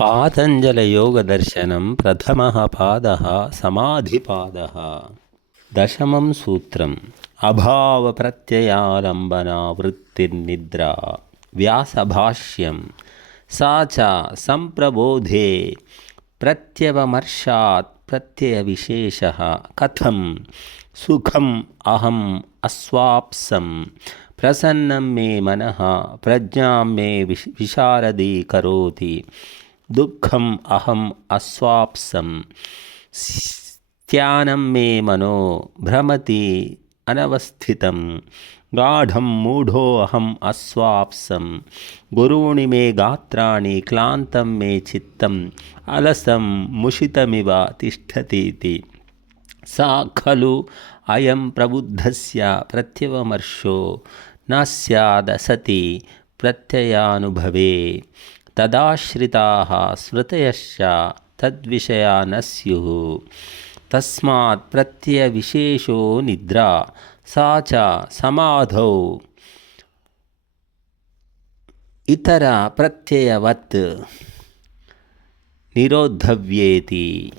पातञ्जलयोगदर्शनं प्रथमः पादः समाधिपादः। दशमं सूत्रम् अभावप्रत्ययालम्बनावृत्तिर्निद्रा। व्यासभाष्यं सा च सम्प्रबोधे प्रत्यवमर्शात् प्रत्ययविशेषः कथं सुखम् अहम् अस्वाप्सं प्रसन्नं मे मनः प्रज्ञां मे विशारदी करोति। दुःखम् अहम् अस्वाप्सं स्त्यानं मे मनो भ्रमति अनवस्थितं। गाढं मूढोऽहम् अस्वाप्सं गुरूणि मे गात्राणि क्लान्तं मे चित्तम् अलसं मुषितमिव तिष्ठतीति। सा खलु अयं प्रबुद्धस्य प्रत्यवमर्शो न स्यादसति प्रत्ययानुभवे। तदाश्रिताः स्मृतयश्च तद्विषया न स्युः। तस्मात् प्रत्ययविशेषो निद्रा सा च समाधौ इतर प्रत्ययवत् निरोद्धव्येति।